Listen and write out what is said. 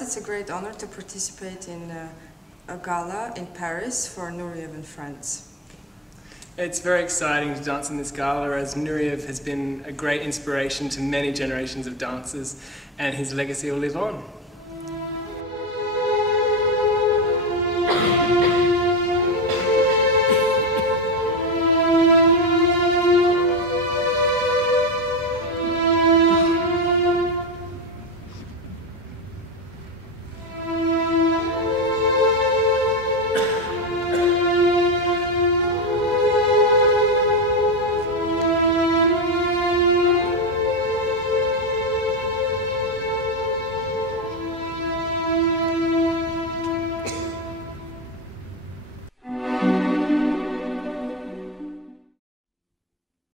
us, it's a great honor to participate in a gala in Paris for Nureyev and friends. It's very exciting to dance in this gala, as Nureyev has been a great inspiration to many generations of dancers, and his legacy will live on.